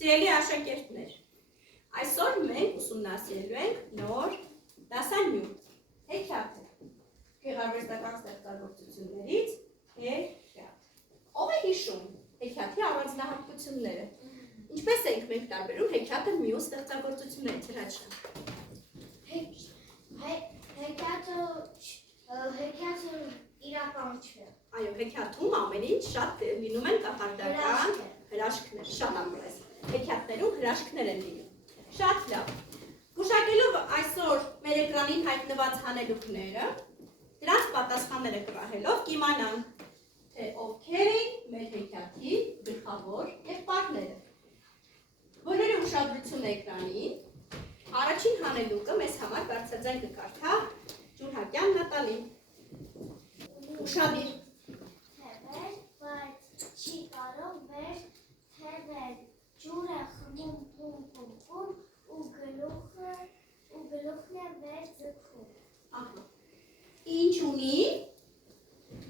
Սիրելի աշակերտներ, այսօր մենք ուսումնասիրելու ենք նոր դասանյութ, հեքիաթը, գեղարվեստական ստեղծագործություններից հեքիաթ։ Ով է հիշում հեքիաթի առանձնահատկությունները։ Ինչպես ենք մենք տարբերում հեքիաթը մյուս ստեղծագործություններից, Հրաչյա։ Հեքիաթը իրական չէ։ Այո, հեքիաթում ամեն ինչ շատ լինում են կախարդական հրաշքներ, շատ ամենես։ Հեքիաթներում հրաշքներ են լինում։ Շատ լավ։ Գուշակելով այսօր մեր էկրանին հայտնված հանելուկները, դրանց պատասխանները կրահելով կիմանանք, թե ովքեր են մեր հեքիաթի գլխավոր կերպարները։ Բոլորի ուշադրություն էկրանին։ Առաջին հանելուկը մեզ համար բարձրաձայն կկարդա Ջուրհակյան Նատալին։ Ուշադիր։ Թևեր, բայց չի կարող վեր թևեր, ջուրը խմում պում ու գլուխն է վեր ձգում։ Ահա։ Ինչ ունի։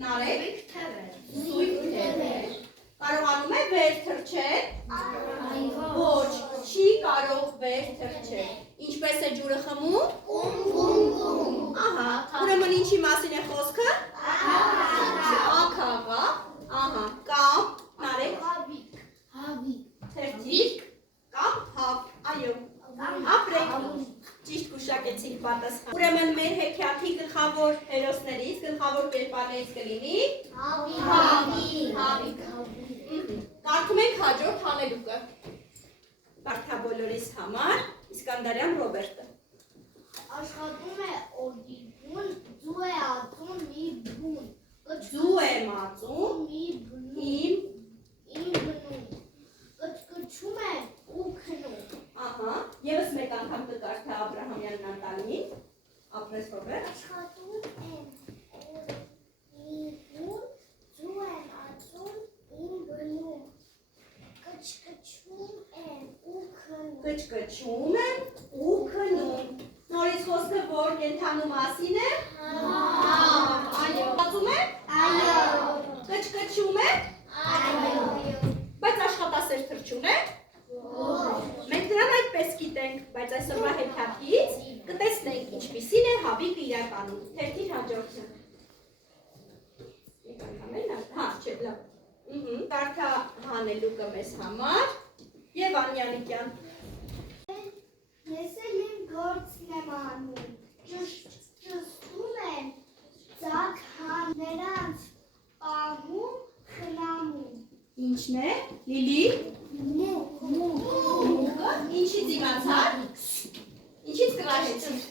Նարեկ թևեր։ Զույգ թևեր։ Կարողանում է վեր թռչել։ Ոչ, չի կարող վեր թռչել։ Ինչպես է ջուրը խմում։ Ահա, ուրեմն ինչի մասին է խոսքը։ Աքաղա, ահա, կամ նարեկ թերթիկ կամ հավ, այո, ապրեք, ճիշտ գուշակեցիք պատասխան։ Ուրեմն մեր հեքիաթի գլխավոր հերոսներից, գլխավոր կերպարներից կլինի Հավիկ։ Կարդում ենք հաջորդ հանելուկը։ Բարդա բոլորիս համար Իսկանդարյան Ռոբերտը։ Աշխատում է օրդիբուն, ձու է ածում մի բուն։ Ձու եմ ածում մի իմ բնում։ Կչկչում է ու քնում։ Ահա, ևս մեկ անգամ կկարդա Աբրահամյան Նատալին, ապրես Ռոբերտ։ Աշխատում եմ օրդիբուն, ձու եմ ածում իմ բնում։ Կչկչում եմ ու քնում։ Կչկչում եմ ու քնում։ Նորից խոսքը որ կենդանու մասին է։ Այո։ Ածում է։ Կչկչում է։ Բայց աշխատասեր թռչուն է։ Մենք դրան այդպես գիտենք, բայց այսօրվա հեքիաթից կտեսնենք ինչպիսին է Հավիկը իրականում։ Թերթի հաջորդը։ Հա, չէ, լավ։ Կարդա հանելուկը մեզ համար եւ Անյանիկյան։ Ես էլ իմ գործն եմ անում, ճշտում եմ, ձակ նրանց պահում, խնամում։ Ինչն է, Լիլի։ Մուկը։ Ինչից իմացար։ Ինչից կրահեցիք։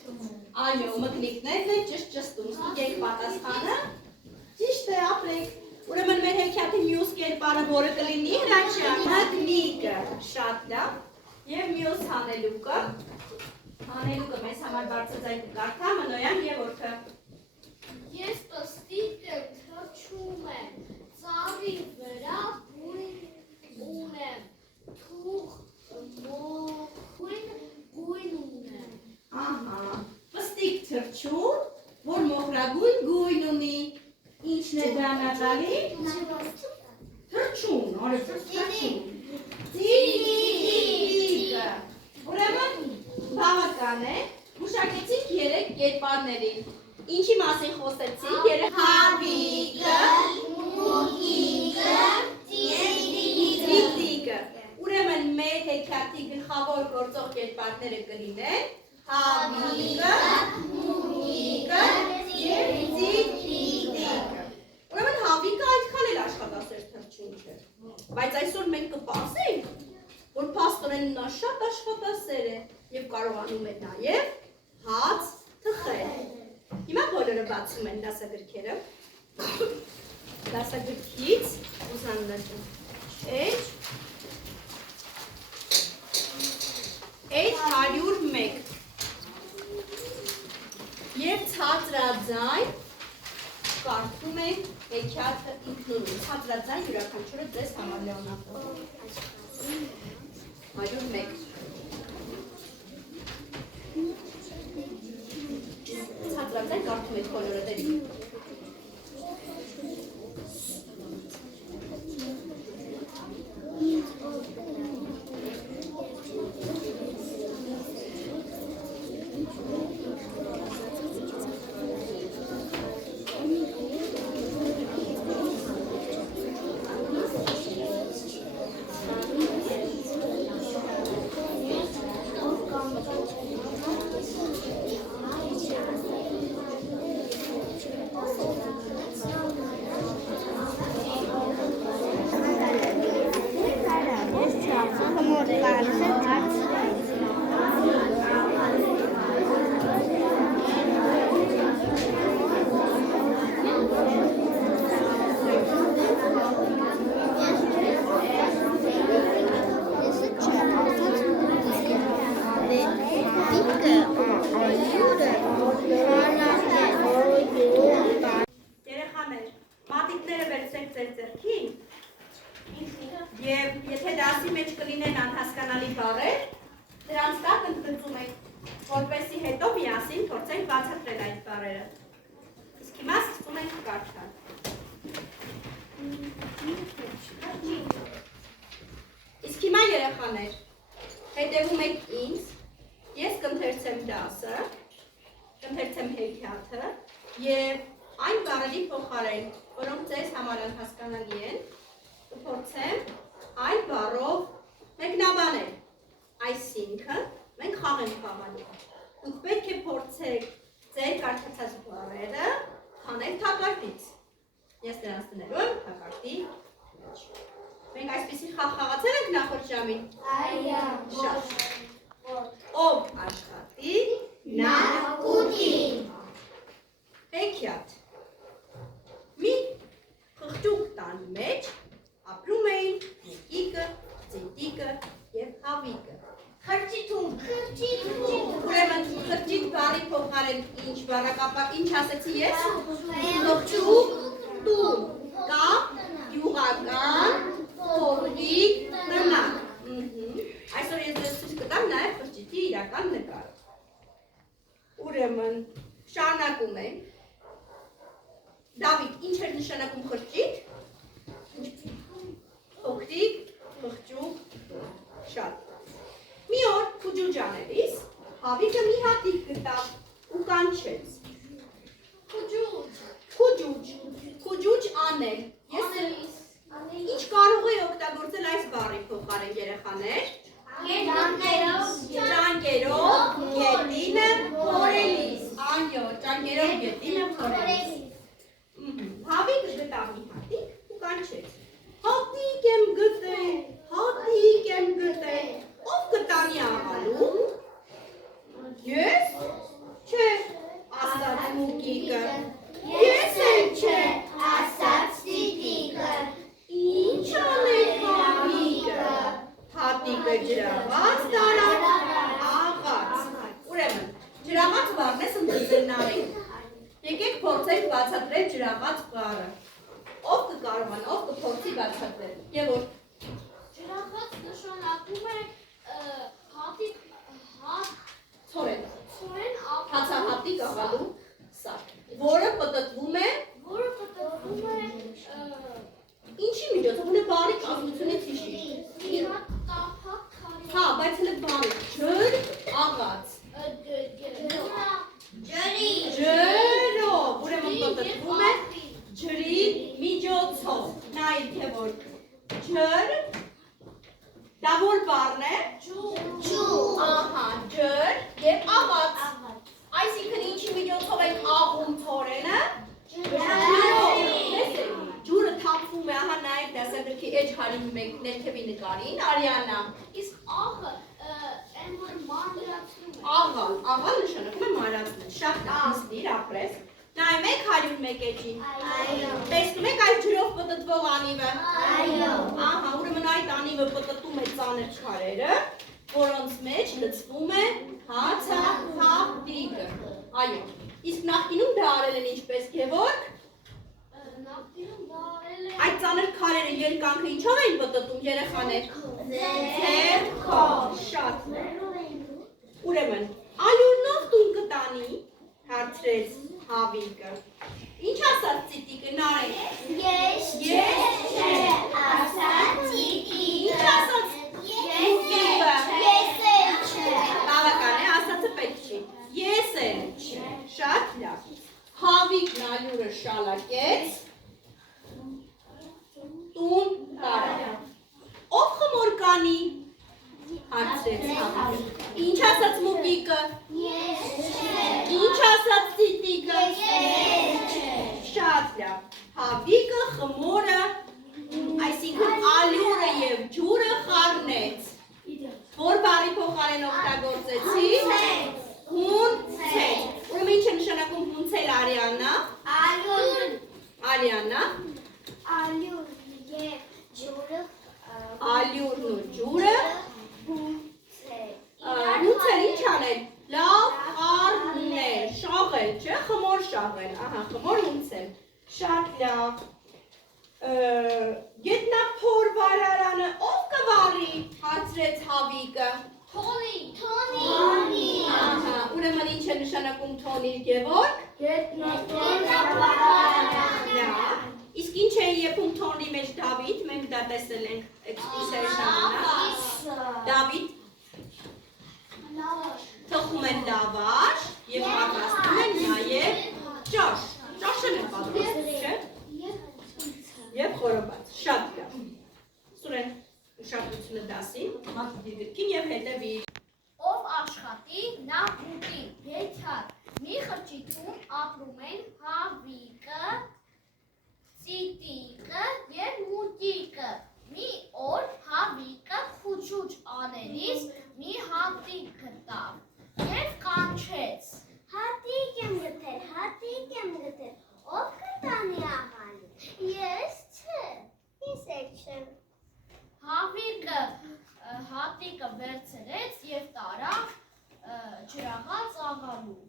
Այո, մկնիկներն են ճշտում։ Ստուգեք պատասխանը։ Ճիշտ է, ապրեք։ Ուրեմն մեր հեքիաթի մյուս կերպարը որը կլինի, Հրաչյա, մկնիկը։ Շատ լավ։ Եվ մյուս հանելուկը։ Հանելուկը մեզ համար բարձրաձայն կկարդա Մնոյան Գևորգը։ Ես պստիկը թռչում եմ, ծառի վրա բույն ունեմ, թուղ մոխույն գույն ունեմ։ Ահա, պստիկ թռչուն, որ մոխրագույն գույն ունի։ Ինչն է դա Նատալի։ Թռչուն, արեք թռչուն։ Ծիլիկը։ Ուրեմն բավական է, գուշակեցինք 3 կերպարներին։ Ինչի մասին խոսեցինք։ Հավիկը, մուկիկը, ծիլիկը։ Ուրեմն մեր հեքիաթի գլխավոր գործող կերպարները կլինեն Հավիկը, մուկիկը եւ ծիլիկը։ Ուրեմն Հավիկը այդքան էլ աշխատասեր թռչուն չէ։ Բայց այսօր մենք կպասենք, որ փաստորեն նա շատ աշխատասեր է եւ կարողանում է նաեւ հաց թխել։ Հիմա բոլորը բացում են դասագրքերը։ Դասագրքից ուսաննաճում։ H101 եւ ցածրաձայն կարդում ենք հեքիաթը ինքնուրույն։ Ցածրաձայն յուրաքանչյուրը ձեզ համար լեոնատոր։ 101 Ցածրաձայն կարդում եք բոլորը դերի։ Երեխաներ, մատիտները վերցրեք ձեր ձեռքին և եթե դասի մեջ կլինեն անհասկանալի բառեր, դրանց տակ ընդգծում եք, որպեսզի հետո միասին փորձենք բացատրել այդ բառերը։ Իսկ հիմա սկսում ենք կարդալ։ Իսկ հիմա երեխաներ, հետևում եք ինձ, ես կընթերցեմ դասը, կընթերցեմ հեքիաթը և այն բառերի փոխարեն, որոնք ձեզ համար անհասկանալի են, կփորձեմ այդ բառով մեկնաբանել։ Այսինքն, մենք խաղ ենք խաղալու։ Դուք պետք է փորձեք ձեր կարդացած բառերը հանել թակարդից։ Ես դրանց դնելու եմ թակարդի մեջ։ Մենք այսպիսի խաղ խաղացել ենք նախորդ ժամին։ Այո։ Շատ։ Ով աշխատի, նա կուտի։ Հեքիաթ։ Մի խղճուկ տան մեջ ապրում էին մեկիկը, ծիտիկը և հավիկը։ Խրճիթում։ Ուրեմն խրճիթ բառի փոխարեն ինչ բառակապա, ինչ ասեցի ես։ Խղճուկ, տուն կամ գյուղական փոքրիկ տնակ։ Այսօր ես ձեզ ցույց կտամ նաև խրճիթի իրական նկարը։ Ուրեմն շարունակում ենք։ Դավիթ, ինչ էր նշանակում խրճիթ։ Փոքրիկ, խղճուկ, շատ։ Մի օր խուջուջ անելիս, հավիկը մի հատիկ գտավ ու կանչեց։ Խուջուջ անել։ Ինչ կարող է օգտագործել այս բառի փոխարեն երեխաներ։ Ճանկերով գետինը փորելիս։ Այո, ճանկերով գետինը փորելիս։ Հավիկը գտավ մի հատիկ ու կանչեց։ Հատիկ եմ գտել, ով կտանի աղալու։ Ես, չէ, ասաց մուկիկը։ Ես էլ չէ, ասաց ծիտիկը։ Ինչ անեք հավիկը։ Հատիկը ջրաղաց տարավ, աղաց։ Ուրեմն, ջրաղաց բառն ես ընդգծել նարին։ Եկեք փորձենք բացատրել ջրաղաց բառը։ Ով կկարողանա, ով կփորձի բացատրել։ Եվոր։ Ջրաղաց նշանակում է հատիկ Ցորեն։ Հացահատիկ աղալու աղալու սարք, որը պտտվում է ինչի միջոցով, ունե բառի կազմությունից հիշի։ Հա, բայց հենց բառի ջր, աղաց։ Ջրով, ուրեմն պտտվում է ջրի միջոցով։ Նայեք որ ջր, դա որ բառն է։ Ահա, ջր և աղաց։ Այսինքն ինչի միջոցով ենք աղում ցորենը։ Ջուրը թափվում է, ահա նայեք դասագրքի էջ 101 ներքևի նկարին, Արիանա։ Իսկ աղը այն որ մանրացնում է։ Աղա նշանակում է մանրացնել։ Շատ անձնիր ապրես։ Նայում եք 101 էջին։ Տեսնում եք այս ջրով պտտվող անիվը։ Ահա, ուրեմն այդ անիվը պտտում է ծանր քարերը, որոնց մեջ լցվում է հացահատիկը։ Այո։ Իսկ նախկինում դա արել են ինչպես Գևորգ։ Այդ ծանր քարերը երկանքը ինչով էին պտտում երեխաներ։ Ձեռքով։ Շատ։ Ուրեմն, ալյուրնով տուն կտանի, հարցրեց հավիկը։ Ինչ ասաց ծիտիկը, նարեք։ Ես չէ, ասաց ծիտիկը։ Ինչ ասաց մուկիկը։ Ես էլ չէ։ Բավական է, ասածը պետք չի։ Ես էլ չէ։ Շատ լավ։ Հավիկն ալյուրը շալակեց, տուն տարավ։ Ով խմոր կանի։ Հարցրեց հավիկը։ Ինչ ասաց մուկիկը։ Ես չէ։ Ինչ ասաց ծիտիկը։ Ես չէ։ Շատ լավ։ Հավիկը խմորը, այսինքն ալյուրը և ջուրը խառնեց։ բառն օգտագործեցի։ Հունցել։ Ուրեմն ինչ է նշանակում հունցել Արիաննա։ Արիաննա։ Ալյուրն ու ջուրը։ Հունցել ինչ անել։ Լավ առնել, շաղել, չէ՞, խմոր շաղել։ Ահա, խմոր հունցել։ Շատ լավ։ Գետնափոր վարարանը ով կվարի, հարցրեց Հավիկը։ Թոնի։ Ահա, ուրեմն ինչ է նշանակում Թոնի Գևորգ։ Լավ։ Իսկ ինչ է եփում Թոնի մեջ Դավիթ, մենք դա տեսել ենք էքսկուրսիայի ժամանակ։ Դավիթ թխում են լավաշ եւ պատրաստում են նաեւ ճաշ։ Ճաշն է պատրաստում, չէ՞։ Եվ խորոված, շատ լավ։ Սուրեն ուշադրությունը դասի, մատիտի գրքին եւ հետեւի։ Ով աշխատի, նա ուտի, հեթար, մի խրճիթում ապրում են հավիկը, ծիտիկը և մուտիկը, մի օր հավիկը խուճուճ անելիս մի հատիկ գտավ և կանչեց. Հատիկ եմ գտել, ով կտանի աղալի, ես չէ, ես էլ չեմ։ Հավիկը հատիկը վերցրեց և տարավ ջրաղաց աղալու։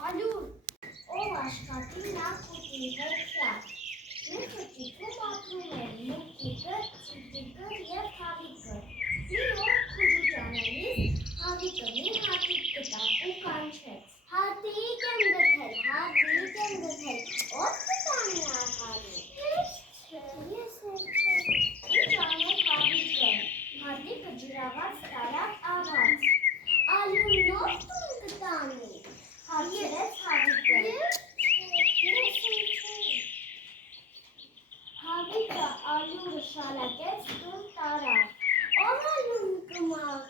Ալյուր, ով աշխատի, նա կուտի, հեքիաթ։ Մի խրճիթում ապրում են մուտիկը, ծիտիկը և հավիկը։ Մի օր խուճուճ անելիս հավիկը մի հատիկ գտավ ու կանչեց. Հատիկ եմ գտել, ով կտանի աղալի։ Ես չէ, ես էլ չէ։ Ինչ անել հավիկը։ Հատիկը ջրաղաց տարավ աղաց։ Ալյուրն ով տուն կտանի։ Հարցրեց հավիկը։ Ես էլ չէ։ Հավիկը ալյուրը շալակեց տուն տարավ։ Ով ալյուրն կմաղ։